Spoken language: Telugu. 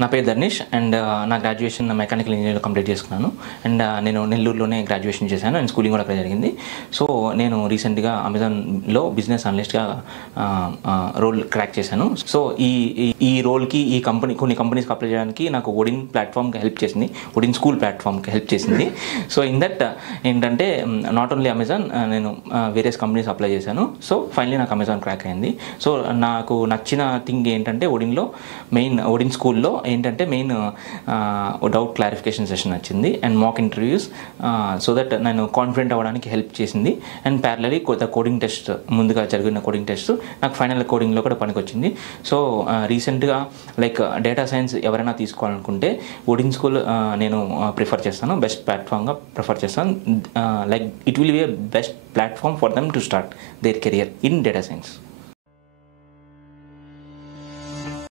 నా పేరు ధర్నిష్ అండ్ నా గ్రాడ్యుయేషన్ మెకానికల్ ఇంజనీరింగ్ కంప్లీట్ చేసుకున్నాను అండ్ నేను నెల్లూరులోనే గ్రాడ్యుయేషన్ చేశాను అండ్ స్కూలింగ్ కూడా అక్కడ జరిగింది. సో నేను రీసెంట్గా అమెజాన్లో బిజినెస్ అనలిస్ట్గా రోల్ క్రాక్ చేశాను. సో ఈ రోల్కి కొన్ని కంపెనీస్కి అప్లై చేయడానికి నాకు ఓడిన్ ప్లాట్ఫామ్కి హెల్ప్ చేసింది, ఓడిన్ స్కూల్ ప్లాట్ఫామ్కి హెల్ప్ చేసింది. సో ఇన్ దట్ ఏంటంటే నాట్ ఓన్లీ అమెజాన్, నేను వేరియస్ కంపెనీస్ అప్లై చేశాను. సో ఫైనలీ నాకు అమెజాన్ క్రాక్ అయింది. సో నాకు నచ్చిన థింగ్ ఏంటంటే ఓడిన్ స్కూల్లో ఏంటంటే మెయిన్ డౌట్ క్లారిఫికేషన్ సెషన్ వచ్చింది and mock interviews, so that నేను కాన్ఫిడెంట్ అవ్వడానికి హెల్ప్ చేసింది. అండ్ ప్యారలీ కోడింగ్ టెస్ట్, ముందుగా జరిగిన కోడింగ్ టెస్ట్ నాకు ఫైనల్ కోడింగ్లో కూడా పనికొచ్చింది. సో రీసెంట్గా లైక్ డేటా సైన్స్ ఎవరైనా తీసుకోవాలనుకుంటే ఓడిన్ స్కూల్ నేను ప్రిఫర్ చేస్తాను, బెస్ట్ ప్లాట్ఫామ్గా ప్రిఫర్ చేస్తాను. Like it will be a best platform for them to start their career in data science.